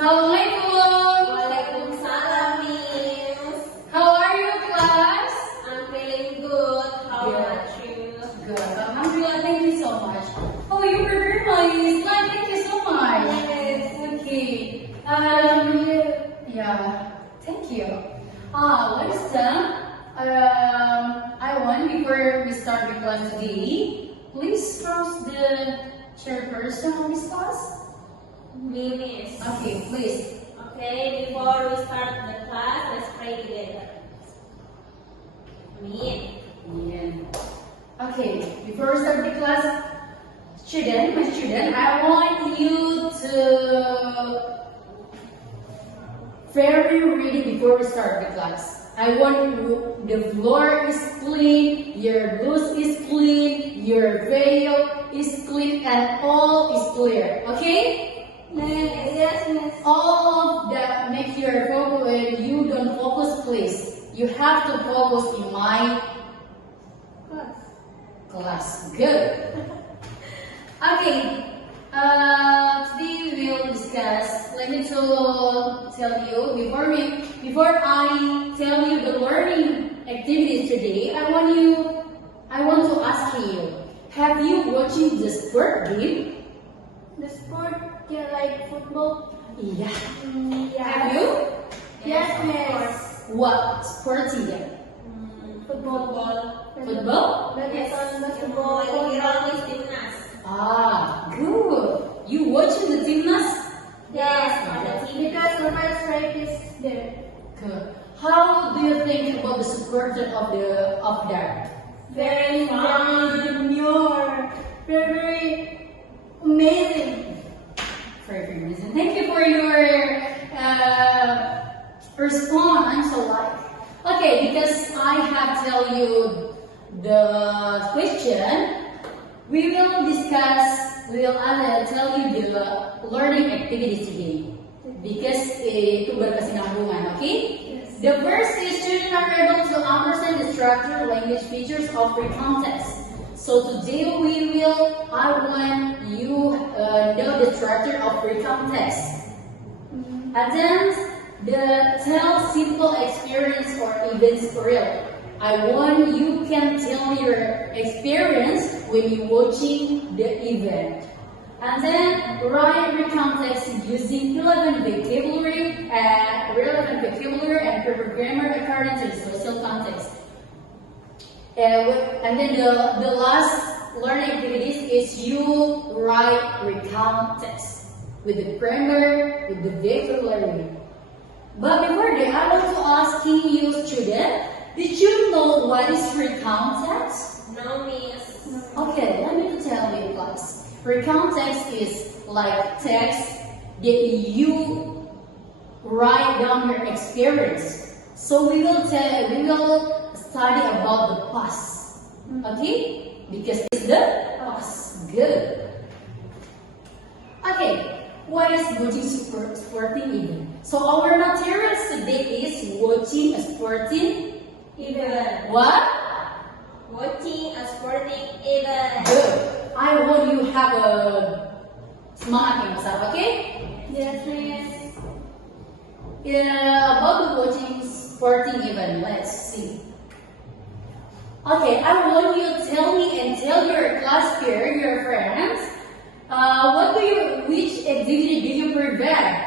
Assalamualaikum. Waalaikumsalam, Miss. How are you, class? I'm feeling good. How Good. about you? Good. Alhamdulillah, thank you so much. Oh, you prepared my slide. Thank you so much. Yes. Okay. Yeah. Thank you. Listen. I want before we start the class today, please trust the chairperson of this class. Me, Miss. Okay, please. Okay, before we start the class, let's pray together. Amin. Yeah. Okay, before we start the class, my student, I want you to very ready before we start the class. I want the floor is clean, your blouse is clean, your veil is clean, and all is clear. Okay? Yes, Miss. All of that make your focus. When you don't focus, please. You have to focus in my class. Good. Okay. Today we will discuss. Let me tell you before I tell you the learning activities today. I want to ask you. Have you watching the sport game? The sport, like football? Yeah. Yeah. Have you? Yes, Miss. What sport is it? Football. Football? Badminton, basketball, volleyball, gymnast. Good. You watching the gymnast? Yes, on the TV. Because the first rate is there. Good. How do you think about the support of that? Very demure. Very amazing. Very amazing. Thank you for your response. I'm so like. Okay, because I have tell you the question, we will tell you the learning activities today. Because itu berkesinambungan, okay? Yes. The first is students are able to understand the structure, language features of free context. So today I want you know the structure of free context. And then tell simple experience or events real. I want you can tell your experience when you watching the event. And then write free context using relevant vocabulary and proper grammar according to the social context. And then the last learning activities is you write recount text with the grammar, with the vocabulary. But before that, I want to ask you, student, did you know what is recount text? No, Miss. Okay, let me tell you, guys. Recount text is like text that you write down your experience. So we will study about the past, okay? Because it's the past. Good. Okay, what is watching sporting event? So our materials today is watching a sporting Event. what? Watching a sporting event. Good. I want you have a semangat yang besar, okay? Yes, Miss. About the watching sporting event, let's see. Okay, I want you to tell me and tell your class peer, your friends, which activity do you prefer?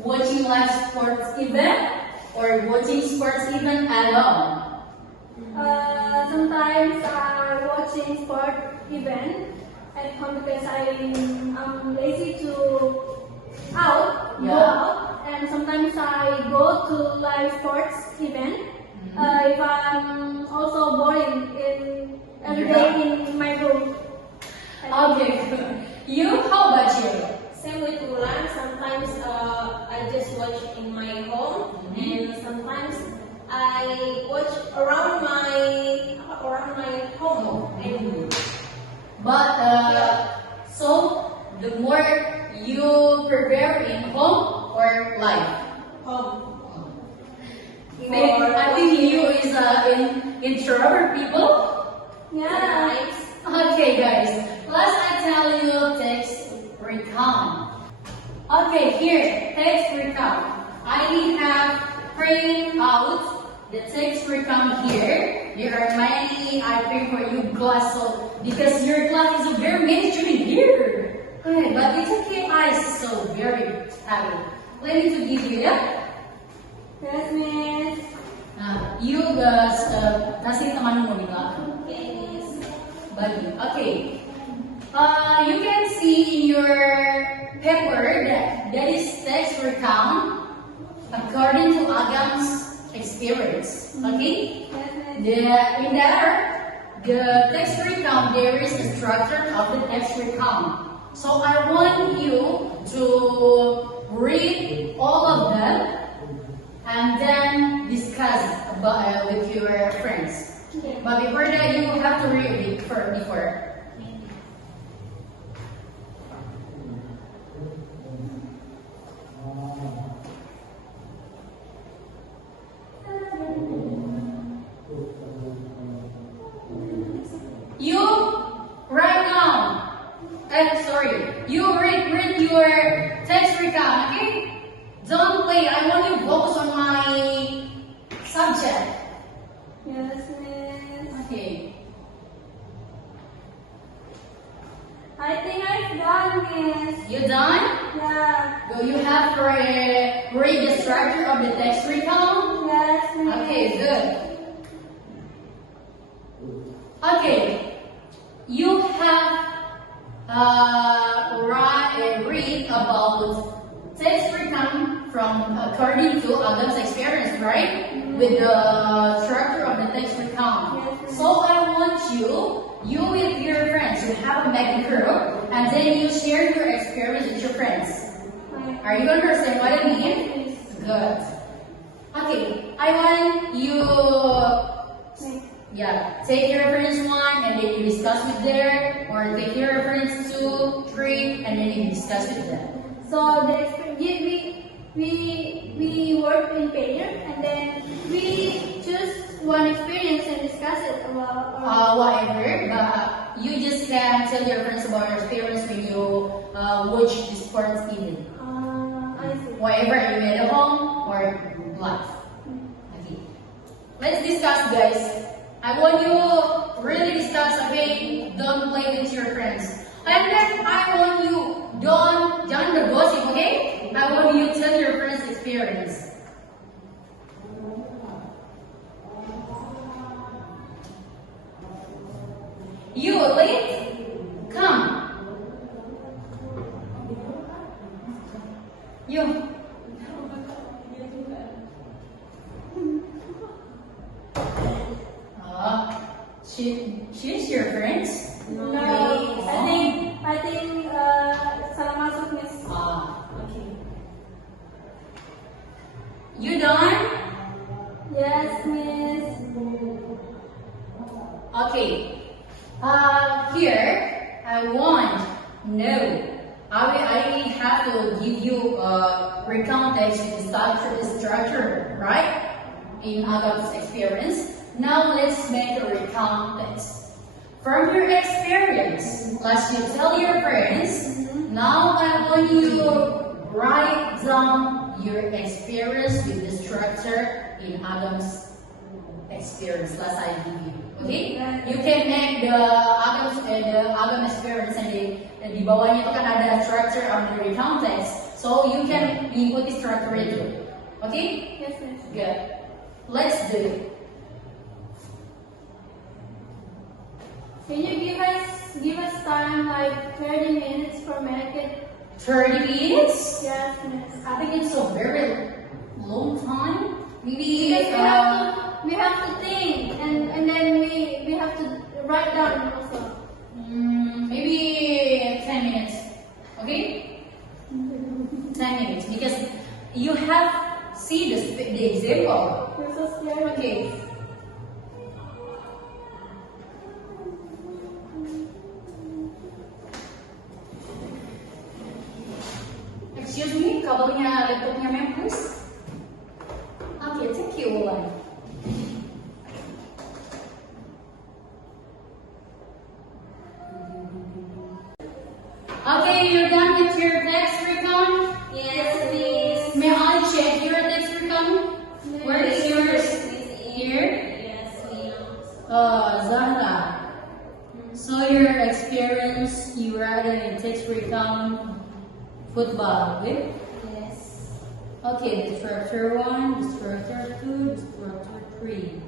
Watching live sports event or watching sports event alone? Sometimes I watching sport event at home because I'm lazy to go out, and sometimes I go to live sports event. If I'm also boring every day in my room. Okay, good. You, how about you? Same with Mulan. Sometimes I just watch in my home, and sometimes I watch around my home. And But so the more you prepare in home or live? home. I think you is introvert people. Yeah. Okay, guys. Last I tell you text recount. Okay, here, text recount. I have print out the text recount here. There are many I print for you class, so because your class is a very many student here. Okay, but it's okay, I so very happy. Let me to give you that. Yes, Miss. You guys kasih temanmu di belakang. Okay, Miss. Bagi. Okay. You can see in your paper that is text recount according to Agam's experience. Okay? Yes, Miss. The text recount, there is a structure of the text recount. So I want you to read all of them and then discuss about, with your friends. Okay. But before that, you have to read it before. You right now. You read your text recount, okay? Don't play. I want you to focus on my subject. Yes, Miss. Okay. I think I'm done, Miss. You done? Yeah. Do you have to read the structure of the text recount? Yes, Miss. Okay, good. Okay. You have read about text recount from according to Agam's experience, right? With the structure of the text recount. Yes. So I want you with your friends, you have a magic group, and then you share your experience with your friends. Are you understand what I mean? Yes. Good. Okay, I want you, take your reference 1 and then you discuss with them, or take your reference 2, 3, and then you discuss with them. So we work in pair and then we choose one experience and discuss it about Whatever, but you just can tell your friends about your experience when you watch the sports TV. I see. Whatever you made at home or live. Okay. Let's discuss, guys. I want you to really discuss, okay? Don't play with your friends. And then I want you, jangan bergosip, okay? I want you to tell your friends' experience. You late? Come. You. She's your friends? No, I think salah masuk, Miss. Okay. You done? Yes, Miss. Okay. Here, I want, no. I have to give you recount text with the structure, right? In Agam's experience. Now let's make a recount text. From your experience, as you tell your friends, now I want you to write down your experience with the structure in Agam's experience last I give you. Okay? You can make the Agam experience and di bawahnya itu kan ada structure on the recount text. So you can mengikuti structure itu. Okay? Yes, Miss. Good. Let's do it. Can you give us time like 30 minutes for make it? 30 minutes? Yes, Miss. I think it's a very long time. Maybe Because we have to think and then we have to write down also. maybe 10 minutes. Okay? 10 minutes because you have see the example. You're so scared. Okay. Excuse me, kabelnya laptopnya ma'am, please. Okay, thank you, Ulan. Okay, you're done with your text recount. Where is yours? Here? Yes, Zahra. So your experience, you rather in text recount football, good? Yes. Okay, the structure 1, the structure 2, the structure 3.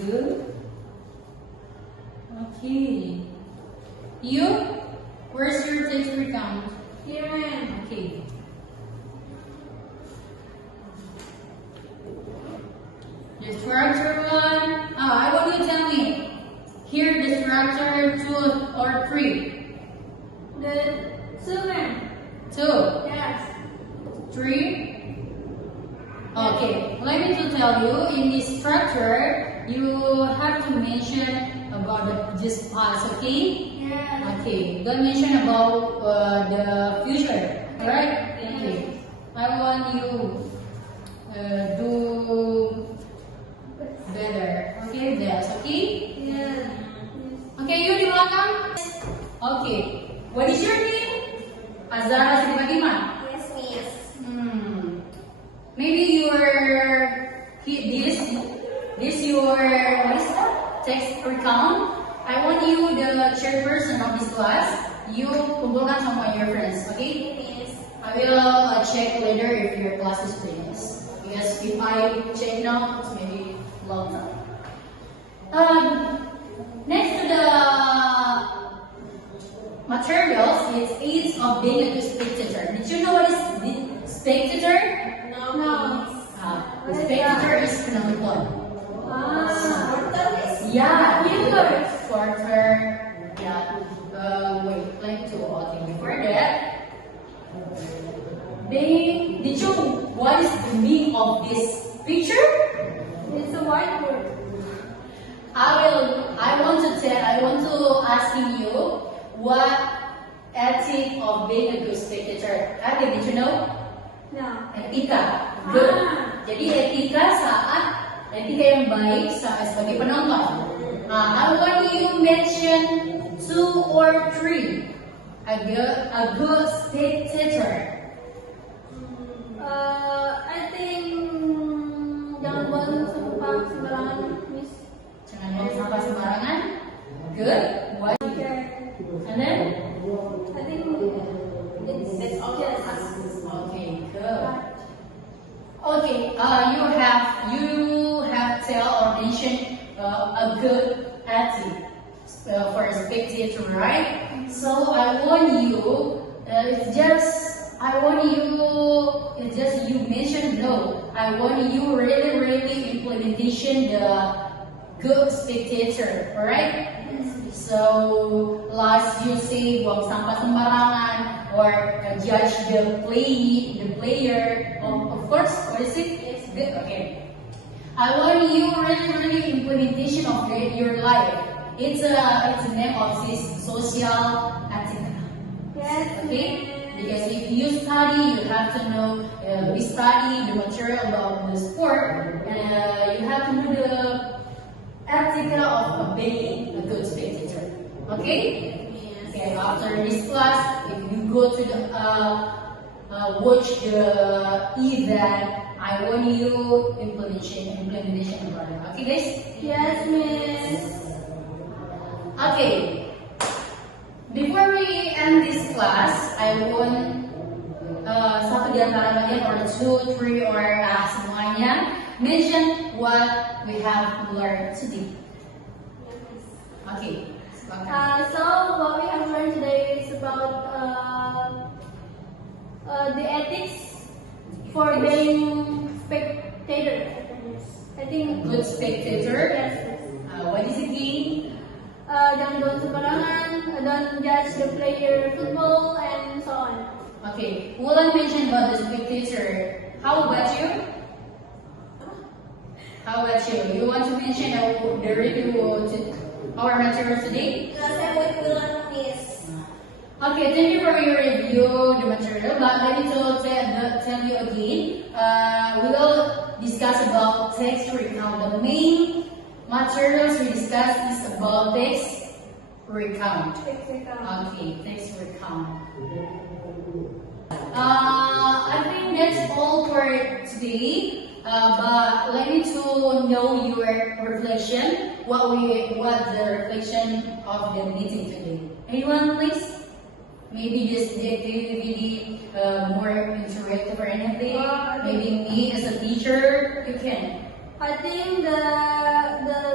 Good. Okay. You? Where's your text recount? Here I am. Okay. The structure 1. I want you to tell me. Here, the structure 2 or 3? The children. 2. Yes. 3. Okay, let me to tell you, in this structure, you have to mention about this past, okay? Yes. Okay, don't mention about the future, alright? Okay, I want you do better, okay? That's okay? Yes. Okay, you di belakang? Okay, what is your name? Azara Sri Fatimah? Yes, miss. Maybe this your what is that? Text recount. I want you, the chairperson of this class, you kumpulkan sama your friends, okay? Yes. I will check later if your class is finished. Because if I check now, it's maybe long time. Next to the materials, it's aids of being a good spectator. Did you know what is the spectator? No. The spectator is penonton. Yeah, Viewers. Quarter. Yeah. Wait, like to okay. Before that, did you what is the meaning of this picture? It's a whiteboard. I want to asking you what ethic of being a good spectator. Okay, did you know? No. Etika. Good. Jadi etika yang baik sebagai penonton. I want you mention 2 or 3 a good spectator. I think jangan buang sampah sembarangan, miss. Jangan buang sampah sembarangan. Good. What? Okay. And then? I think it's obvious. Okay, good. Okay, you have tell or mention a good attitude for a spectator, right? So I want you, it's just you mention no. I want you really implementation the good spectator, alright? So last you say buang sampah sembarangan or judge the player. Of course, what is it? It's good. Okay. I want you really implementation of your life. It's a name of this social ethics. Yes. Okay. Because if you study, you have to know. We study the material about the sport, and you have to know the ethics of being a good spectator. Okay? Yes. Okay, after this class, if you go to the watch the event, I want you implementation about it. Okay, guys? Yes, miss. Okay. Before we end this class, I want satu di antara kalian or 2, 3 or semuanya mention what we have learned today. Okay. So what we have learned today is about the ethics for being spectator. I think Good spectator. yes. What is it again? Jangan buang sembarangan, don't judge the player football and so on. Okay. Wulan mentioned about the spectator. How about you? How about you? You want to mention the review to our material today? Saya mau bilang miss. Okay, thank you for your review the material. But let me tell you again. We will discuss about text recount. The main materials we discuss is about text recount. Okay, text recount. I think that's all for today. but let me to know your reflection. What the reflection of the meeting today? Anyone, please? Maybe just the activity more interactive or anything. Maybe me as a teacher, you can. I think the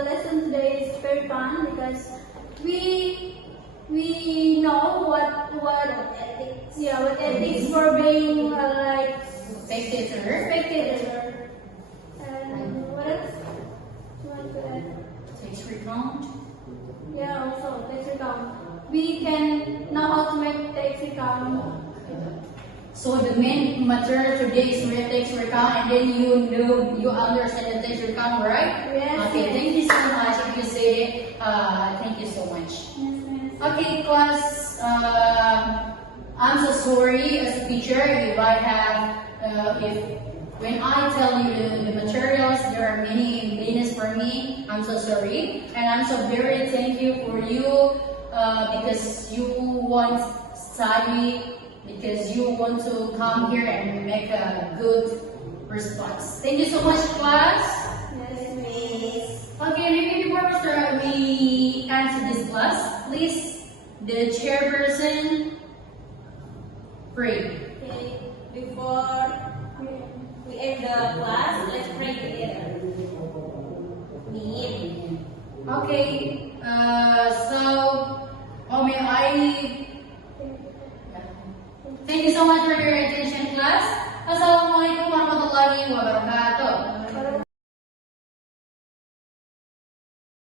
lesson today is very fun because we know what ethics for being like spectator. And what else? You want to add? Takes recount. Yeah, also tax account. We can know how to make tax account. So the main material today is tax recount, and then you understand the tax recount, right? Yes. Okay, Yes. thank you so much. If you say it, thank you so much. Yes. Okay, class. I'm so sorry as a teacher if I have if when I tell you the materials, there are many inconveniences for me. I'm so sorry, and I'm so very thank you for you because you want study, because you want to come here and make a good response. Thank you so much, class. Yes, miss. Okay, maybe before we start, we answer this class. Please, the chairperson, pray. Okay, before we end the class, let's pray together. Me. Okay, may I... Thank you so much for your attention, class. Assalamualaikum warahmatullahi wabarakatuh.